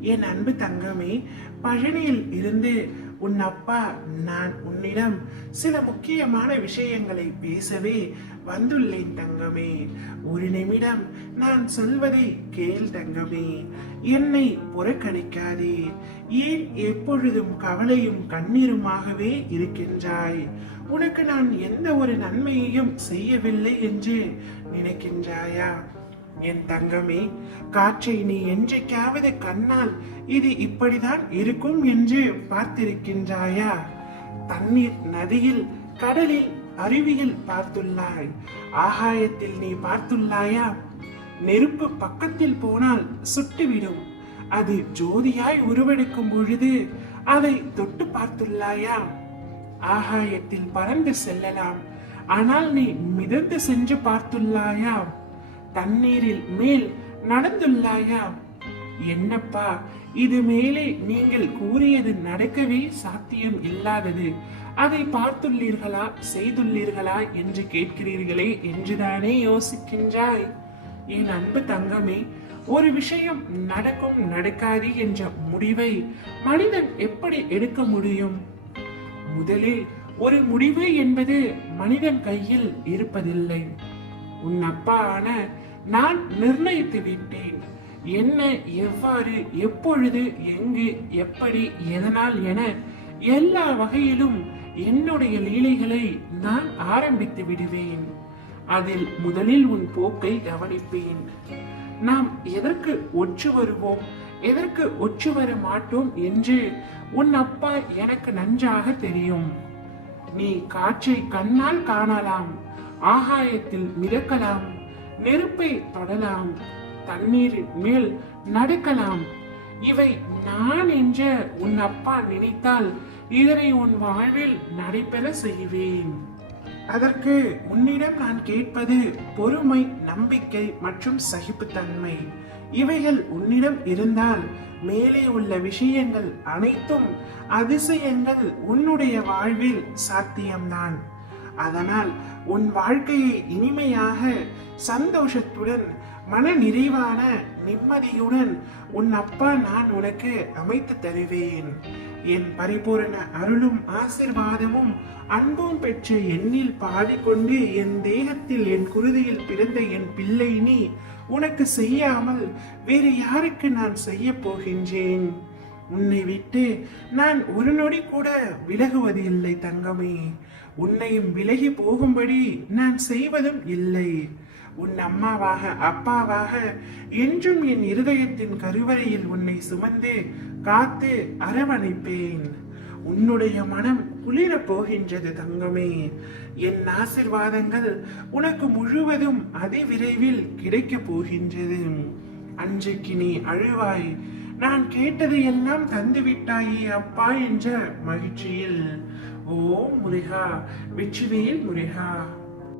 என் அன்பு தங்கமே பழனியில் இருந்து உன் அப்பா நான் உன்னிடம் சில முக்கியமான விஷயங்களை பேசவே வந்துள்ளேன் தங்கமே. ஒரு நிமிடம் நான் சொல்வதை கேள் தங்கமே. என்னை புறக்கணிக்காதே. ஏன் எப்பொழுதும் கவலையும் கண்ணீருமாகவே இருக்கின்றாய்? உனக்கு நான் எந்த ஒரு நன்மையையும் செய்யவில்லை என்று நினைக்கின்றாயா? என் தங்கமே காற்றை நீ என்றைக்காவது கண்ணால் இது இப்படிதான் இருக்கும் என்று பார்த்திருக்கின்றாயா? தண்ணீர் நதியில் கடலில் அருவியில் பார்த்துள்ளாய். ஆகாயத்தில் நீ பார்த்துள்ளாயா? நெருப்பு பக்கத்தில் போனால் சுட்டுவிடும். அது ஜோதியாய் உருவெடுக்கும் பொழுது அதை தொட்டு பார்த்துள்ளாயா? ஆகாயத்தில் பறந்து செல்லலாம். ஆனால் நீ மிதந்து சென்று பார்த்துள்ளாயா? தண்ணீரில் மேல் நடந்துள்ளாயா? என்னப்பா இது மேலே நீங்கள் கூறியது நடக்கவே சாத்தியம் இல்லாதது. அதை பார்த்துள்ளீர்களா செய்துள்ளீர்களா என்று கேட்கிறீர்களே என்றுதானே யோசிக்கின்றாய். என் அன்பு தங்கமே ஒரு விஷயம் நடக்கும் நடக்காது என்ற முடிவை மனிதன் எப்படி எடுக்க முடியும்? முதலில் ஒரு முடிவு என்பது மனிதன் கையில் இருப்பதில்லை. உன் அப்பா ஆன நான் நிர்ணயித்து விட்டேன் என்ன எவ்வாறு எப்பொழுது எங்கு எப்படி எதனால் என எல்லா வகையிலும் என்னுடைய லீலைகளை நான் ஆரம்பித்து விடுவேன். அதில் முதலில் உன் போக்கை கவனிப்பேன். நாம் எதற்கு ஒற்று வருவோம் எதற்கு ஒற்று வர மாட்டோம் என்று உன் அப்பா எனக்கு நன்றாக தெரியும். நீ காற்றை கண்ணால் காணலாம் ஆகாயத்தில் மிதக்கலாம் நெருப்பை தொடலாம் தண்ணீரின் மேல் நடக்கலாம். இவை நான் என்ற உன் அப்பா நினைத்தால் இதனை உன் வாழ்வில் நடைபெற செய்வேன். அதற்கு உன்னிடம் நான் கேட்பது பொறுமை நம்பிக்கை மற்றும் சகிப்புத்தன்மை. இவைகள் உன்னிடம் இருந்தால் மேலே உள்ள விஷயங்கள் அனைத்தும் அதிசயங்கள் உன்னுடைய வாழ்வில் சாத்தியம்தான். அதனால் உன் வாழ்க்கையை இனிமையாக சந்தோஷத்துடன் மன நிறைவான நிம்மதியுடன் உன் அப்பா நான் உனக்கு அமைத்து தருவேன். என் பரிபூரண அருளும் ஆசிர்வாதமும் அன்பும் பெற்ற எண்ணில் பாடிக்கொண்டு என் தேகத்தில் என் குருதியில் பிறந்த என் பிள்ளை நீ உனக்கு செய்யாமல் வேறு யாருக்கு நான் செய்ய போகின்றேன்? உன்னை விட்டு நான் ஒரு நொடி கூட விலகுவது இல்லை தங்கமே. உன்னையும் விலகி போகும்படி நான் செய்வதும் இல்லை. உன் அம்மாவாக அப்பாவாக என்றும் என் இருதயத்தின் கருவறையில் உன்னை சுமந்து காத்து அரவணைப்பேன். உன்னுடைய மனம் குளிரப் போகின்றது தங்கமே. என் ஆசிர்வாதங்கள் உனக்கு முழுவதும் அதிவிரைவில் கிடைக்கப் போகின்றது. அன்றைக்கு நீ அழுவாய். நான் கேட்டதை எல்லாம் தந்துவிட்டாயே அப்பா என்ற மகிழ்ச்சியில். ஓ முருகா வெற்றிவேல் முருகா.